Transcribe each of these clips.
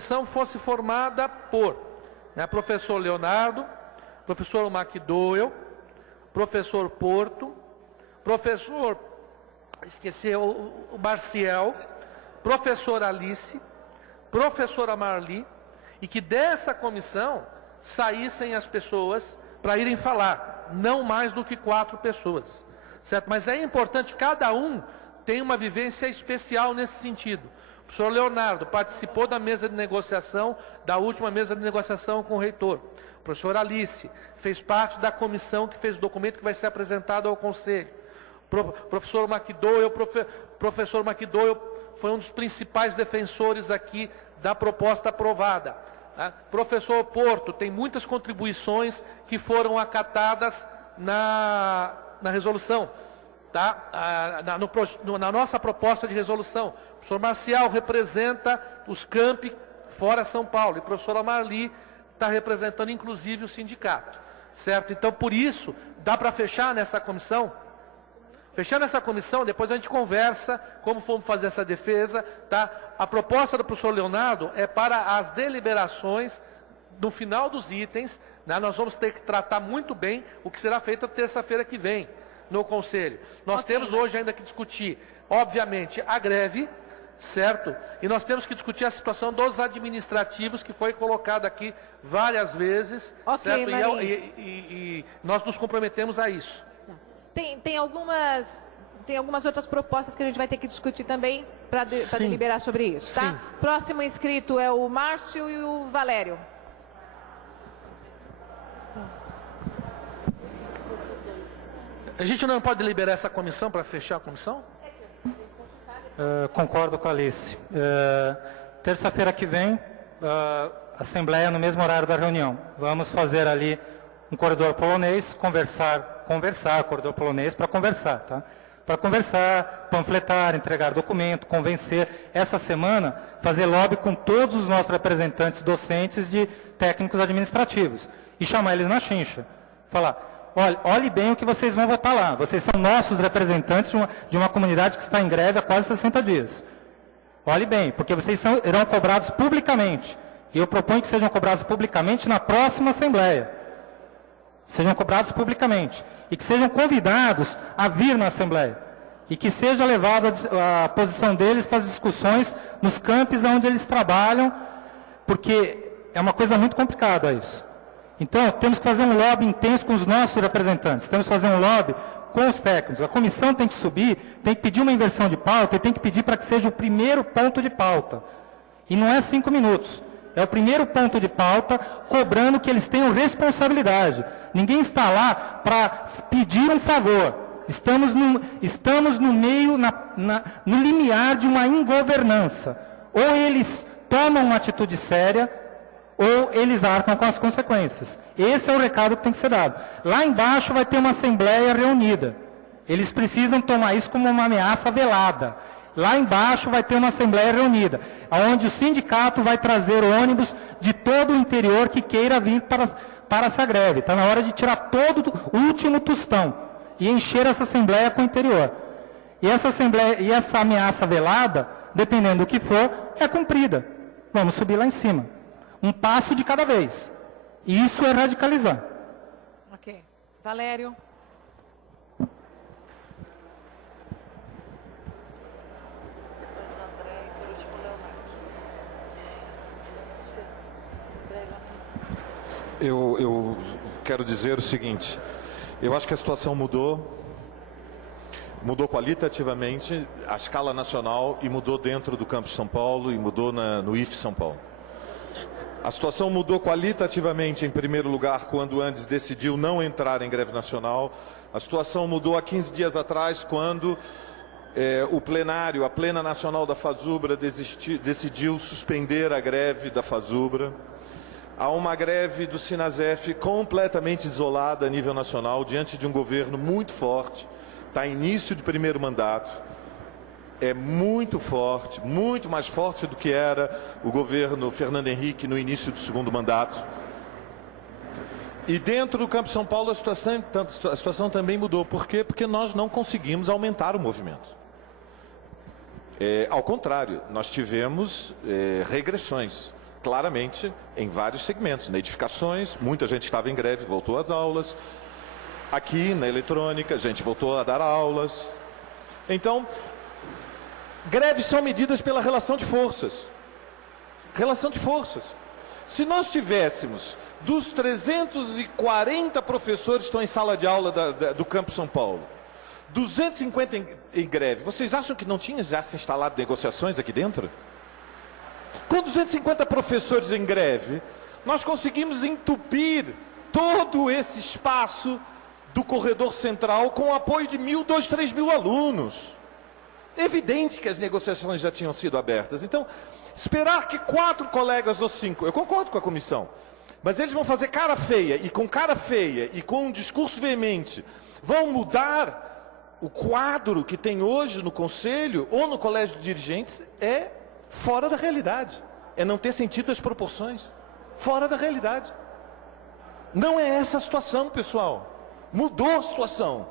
comissão fosse formada por professor Leonardo, professor McDowell, professor Porto, professor, o Marcial, professora Alice, professora Marli, e que dessa comissão saíssem as pessoas para irem falar, não mais do que 4 pessoas, certo? Mas é importante, cada um tem uma vivência especial nesse sentido. O professor Leonardo participou da mesa de negociação, da última mesa de negociação com o reitor. A professora Alice fez parte da comissão que fez o documento que vai ser apresentado ao Conselho. Professor McDowell, professor McDowell foi um dos principais defensores aqui da proposta aprovada. Professor Porto tem muitas contribuições que foram acatadas na resolução. Na nossa proposta de resolução. O professor Marcial representa os campi fora São Paulo, e a professora Marli está representando inclusive o sindicato, certo? Então, por isso, dá para fechar nessa comissão? Fechando essa comissão, depois a gente conversa como vamos fazer essa defesa, tá? A proposta do professor Leonardo é para as deliberações no final dos itens, nós vamos ter que tratar muito bem o que será feito terça-feira que vem no Conselho. Nós temos hoje ainda que discutir, obviamente, a greve, certo? E nós temos que discutir a situação dos administrativos, que foi colocada aqui várias vezes, certo? E nós nos comprometemos a isso. Tem algumas outras propostas que a gente vai ter que discutir também para deliberar sobre isso, tá? Sim. Próximo inscrito é o Márcio e o Valério. A gente não pode liberar essa comissão para fechar a comissão? Concordo com a Alice. Terça-feira que vem, assembleia no mesmo horário da reunião. Vamos fazer ali um corredor polonês, conversar, corredor polonês para conversar, tá? Para conversar, panfletar, entregar documento, convencer. Essa semana, fazer lobby com todos os nossos representantes docentes de técnicos administrativos e chamar eles na chincha. Falar, olhe bem o que vocês vão votar lá. Vocês são nossos representantes de uma comunidade que está em greve há quase 60 dias. Olhe bem, porque vocês serão cobrados publicamente. E eu proponho que sejam cobrados publicamente na próxima Assembleia. Sejam cobrados publicamente. E que sejam convidados a vir na Assembleia. E que seja levada a posição deles para as discussões nos campos onde eles trabalham, porque é uma coisa muito complicada isso. Então, temos que fazer um lobby intenso com os nossos representantes. Temos que fazer um lobby com os técnicos. A comissão tem que subir, tem que pedir uma inversão de pauta e tem que pedir para que seja o primeiro ponto de pauta. E não é 5 minutos. É o primeiro ponto de pauta, cobrando que eles tenham responsabilidade. Ninguém está lá para pedir um favor. Estamos no meio, no limiar de uma ingovernança. Ou eles tomam uma atitude séria, ou eles arcam com as consequências. Esse é o recado que tem que ser dado. Lá embaixo vai ter uma assembleia reunida. Eles precisam tomar isso como uma ameaça velada. Lá embaixo vai ter uma assembleia reunida, onde o sindicato vai trazer ônibus de todo o interior que queira vir para essa greve. Está na hora de tirar todo o último tostão e encher essa assembleia com o interior. E essa ameaça velada, dependendo do que for, é cumprida. Vamos subir lá em cima. Um passo de cada vez. E isso é radicalizar. Ok. Valério. Eu quero dizer o seguinte, eu acho que a situação mudou qualitativamente a escala nacional e mudou dentro do Campus São Paulo e mudou no IF São Paulo. A situação mudou qualitativamente, em primeiro lugar, quando o Andes decidiu não entrar em greve nacional. A situação mudou há 15 dias atrás, quando o plenário, a plena nacional da FASUBRA, decidiu suspender a greve da FASUBRA. Há uma greve do Sinasef completamente isolada a nível nacional, diante de um governo muito forte, está em início de primeiro mandato. É muito forte, muito mais forte do que era o governo Fernando Henrique no início do segundo mandato. E dentro do Campus São Paulo a situação também mudou. Por quê? Porque nós não conseguimos aumentar o movimento. Ao contrário, nós tivemos regressões. claramente em vários segmentos. Na edificações, muita gente estava em greve, voltou às aulas. Aqui, na eletrônica, a gente voltou a dar aulas. Então, greves são medidas pela relação de forças. Relação de forças. Se nós tivéssemos, dos 340 professores que estão em sala de aula do Campus São Paulo, 250 em greve, vocês acham que não tinha já se instalado negociações aqui dentro? Com 250 professores em greve, nós conseguimos entupir todo esse espaço do corredor central com o apoio de 1.000, 2.000, 3.000 alunos. É evidente que as negociações já tinham sido abertas. Então, esperar que 4 colegas ou 5, eu concordo com a comissão, mas eles vão fazer cara feia, e com um discurso veemente, vão mudar o quadro que tem hoje no Conselho ou no Colégio de Dirigentes, é fora da realidade. É não ter sentido das proporções. Fora da realidade. Não é essa a situação, pessoal. Mudou a situação.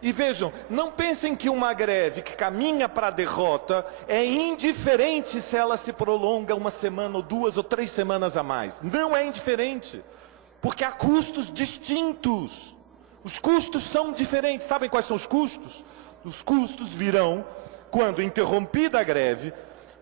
E vejam, não pensem que uma greve que caminha para a derrota é indiferente se ela se prolonga 1 semana, ou 2 ou 3 semanas a mais. Não é indiferente. Porque há custos distintos. Os custos são diferentes. Sabem quais são os custos? Os custos virão quando interrompida a greve,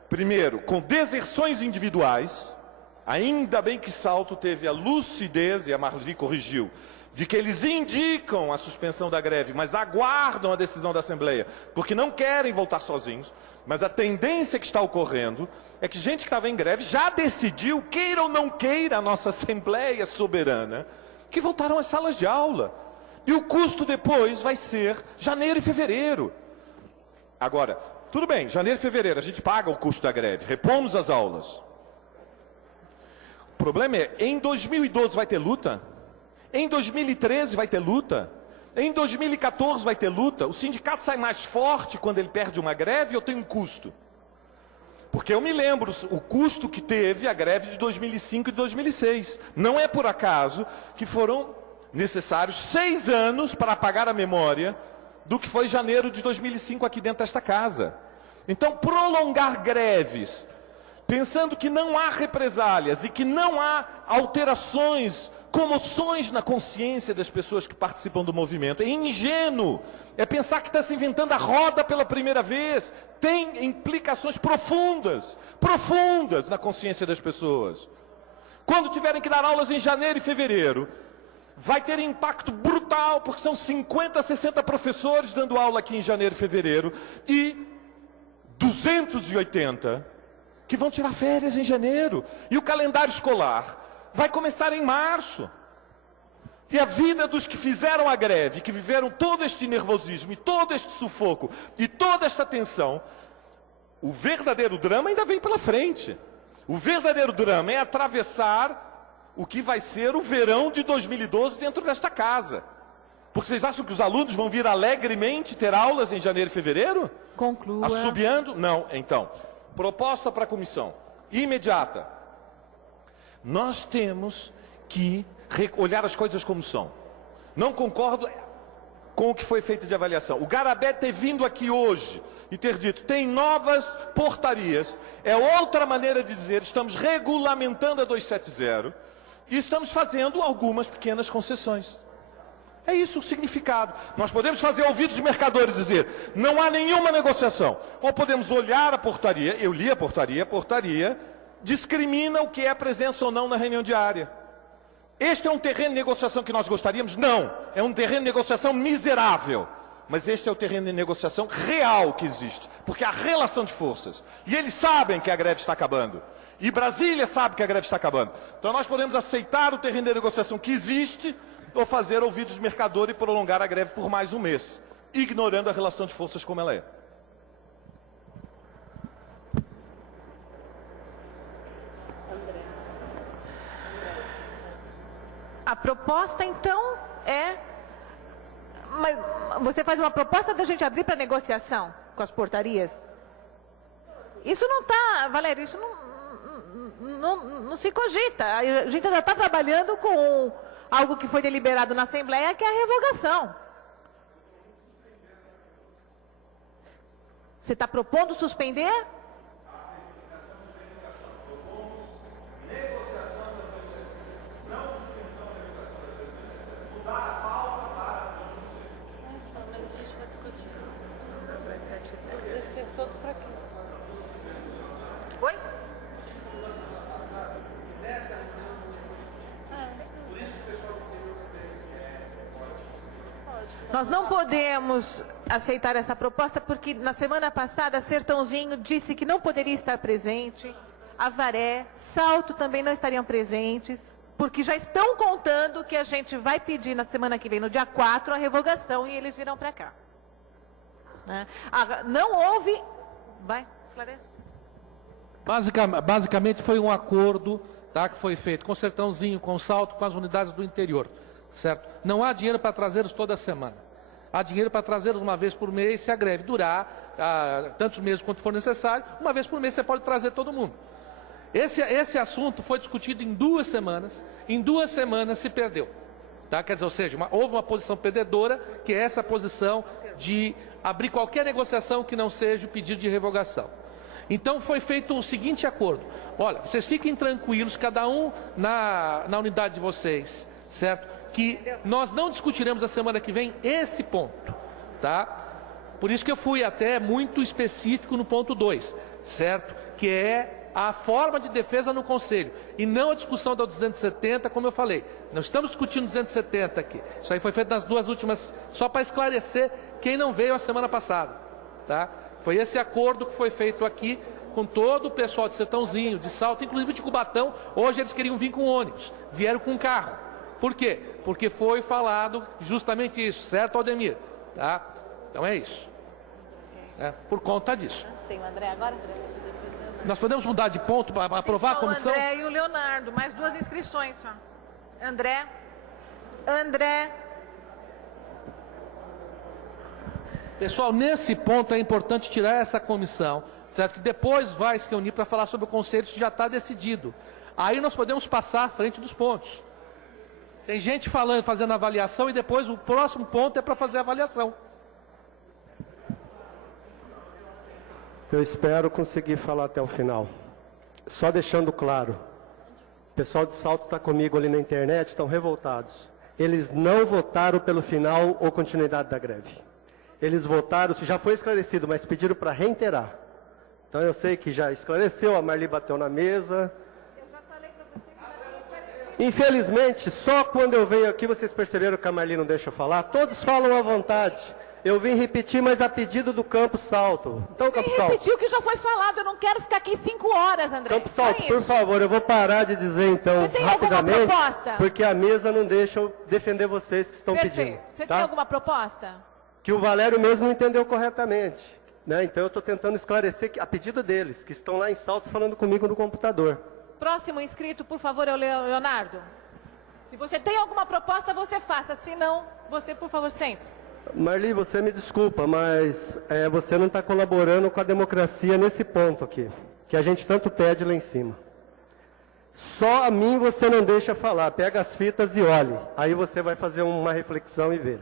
primeiro, com deserções individuais. Ainda bem que Salto teve a lucidez, e a Marli corrigiu, de que eles indicam a suspensão da greve, mas aguardam a decisão da Assembleia, porque não querem voltar sozinhos. Mas a tendência que está ocorrendo é que gente que estava em greve já decidiu, queira ou não queira, a nossa Assembleia soberana, que voltaram às salas de aula. E o custo depois vai ser janeiro e fevereiro. Agora, tudo bem, janeiro e fevereiro, a gente paga o custo da greve, repomos as aulas. O problema é, em 2012 vai ter luta? Em 2013 vai ter luta? Em 2014 vai ter luta? O sindicato sai mais forte quando ele perde uma greve ou tem um custo? Porque eu me lembro o custo que teve a greve de 2005 e 2006. Não é por acaso que foram necessários 6 anos para apagar a memória do que foi janeiro de 2005 aqui dentro desta casa. Então, prolongar greves, pensando que não há represálias e que não há alterações, comoções na consciência das pessoas que participam do movimento, é ingênuo. É pensar que está se inventando a roda pela primeira vez. Tem implicações profundas, profundas na consciência das pessoas. Quando tiverem que dar aulas em janeiro e fevereiro, vai ter impacto brutal, porque são 50, 60 professores dando aula aqui em janeiro e fevereiro, e 280 que vão tirar férias em janeiro. E o calendário escolar vai começar em março. E a vida dos que fizeram a greve, que viveram todo este nervosismo, e todo este sufoco, e toda esta tensão, o verdadeiro drama ainda vem pela frente. O verdadeiro drama é atravessar o que vai ser o verão de 2012 dentro desta casa. Porque vocês acham que os alunos vão vir alegremente ter aulas em janeiro e fevereiro? Conclua. Assobiando? Não. Então, proposta para a comissão, imediata. Nós temos que olhar as coisas como são. Não concordo com o que foi feito de avaliação. O Garabé ter vindo aqui hoje e ter dito, tem novas portarias, é outra maneira de dizer, estamos regulamentando a 270 e estamos fazendo algumas pequenas concessões. É isso o significado. Nós podemos fazer ouvidos de mercador e dizer, não há nenhuma negociação. Ou podemos olhar a portaria, eu li a portaria discrimina o que é presença ou não na reunião diária. Este é um terreno de negociação que nós gostaríamos? Não. É um terreno de negociação miserável. Mas este é o terreno de negociação real que existe. Porque há relação de forças. E eles sabem que a greve está acabando. E Brasília sabe que a greve está acabando. Então nós podemos aceitar o terreno de negociação que existe ou fazer ouvidos de mercador e prolongar a greve por mais um mês, ignorando a relação de forças como ela é. A proposta, então, é... Mas você faz uma proposta da gente abrir para negociação com as portarias? Isso não está, Valério, isso não se cogita. A gente ainda está trabalhando com algo que foi deliberado na Assembleia, que é a revogação. Você está propondo suspender? Nós não podemos aceitar essa proposta porque na semana passada Sertãozinho disse que não poderia estar presente, Avaré, Salto também não estariam presentes, porque já estão contando que a gente vai pedir na semana que vem, no dia 4, a revogação e eles virão para cá. Né? Não houve... Vai, esclarece. Basicamente foi um acordo, tá, que foi feito com o Sertãozinho, com o Salto, com as unidades do interior. Certo? Não há dinheiro para trazê-los toda semana. Há dinheiro para trazê-los uma vez por mês, se a greve durar tantos meses quanto for necessário, uma vez por mês você pode trazer todo mundo. Esse assunto foi discutido em 2 semanas se perdeu. Tá? Quer dizer, ou seja, houve uma posição perdedora, que é essa posição de abrir qualquer negociação que não seja o pedido de revogação. Então foi feito o seguinte acordo: olha, vocês fiquem tranquilos, cada um na unidade de vocês, certo? Que nós não discutiremos a semana que vem esse ponto, tá? Por isso que eu fui até muito específico no ponto 2, certo? Que é a forma de defesa no Conselho, e não a discussão da 270, como eu falei. Não estamos discutindo 270 aqui. Isso aí foi feito nas 2 últimas, só para esclarecer quem não veio a semana passada, tá? Foi esse acordo que foi feito aqui com todo o pessoal de Sertãozinho, de Salto, inclusive de Cubatão. Hoje eles queriam vir com ônibus, vieram com carro. Por quê? Porque foi falado justamente isso, certo, Aldemir? Tá? Então é isso. Por conta disso. Tem o André agora? Nós podemos mudar de ponto para aprovar a comissão? O André e o Leonardo, mais 2 inscrições só. André. Pessoal, nesse ponto é importante tirar essa comissão, certo? Que depois vai se reunir para falar sobre o conselho, isso já está decidido. Aí nós podemos passar à frente dos pontos. Tem gente falando, fazendo avaliação, e depois o próximo ponto é para fazer a avaliação. Eu espero conseguir falar até o final. Só deixando claro, o pessoal de Salto está comigo ali na internet, estão revoltados. Eles não votaram pelo final ou continuidade da greve. Eles votaram, já foi esclarecido, mas pediram para reiterar. Então eu sei que já esclareceu, a Marli bateu na mesa. Infelizmente, só quando eu venho aqui vocês perceberam que a Marli não deixa eu falar. Todos falam à vontade. Eu vim repetir, mas a pedido do Campo Salto. Então, Campo Salto. Repetir o que já foi falado. Eu não quero ficar aqui 5 horas, André. Campo Salto, por favor, eu vou parar de dizer então Você tem rapidamente, alguma proposta? porque a mesa não deixa eu defender vocês que estão pedindo. Você tá? tem alguma proposta? Que o Valério mesmo não entendeu corretamente. Né? Então eu estou tentando esclarecer a pedido deles, que estão lá em Salto falando comigo no computador. Próximo inscrito, por favor, é o Leonardo. Se você tem alguma proposta, você faça. Se não, você, por favor, sente-se. Marli, você me desculpa, mas você não está colaborando com a democracia nesse ponto aqui, que a gente tanto pede lá em cima. Só a mim você não deixa falar. Pega as fitas e olhe. Aí você vai fazer uma reflexão e ver.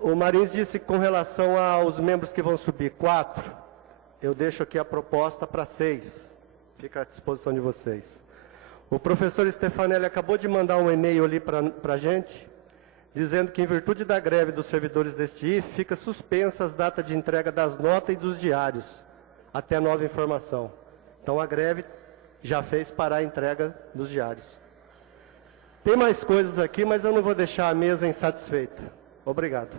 O Marins disse que com relação aos membros que vão subir 4, eu deixo aqui a proposta para 6. Fica à disposição de vocês. O professor Stefanelli acabou de mandar um e-mail ali para a gente, dizendo que em virtude da greve dos servidores deste IF, fica suspensa as datas de entrega das notas e dos diários, até nova informação. Então a greve já fez parar a entrega dos diários. Tem mais coisas aqui, mas eu não vou deixar a mesa insatisfeita. Obrigado.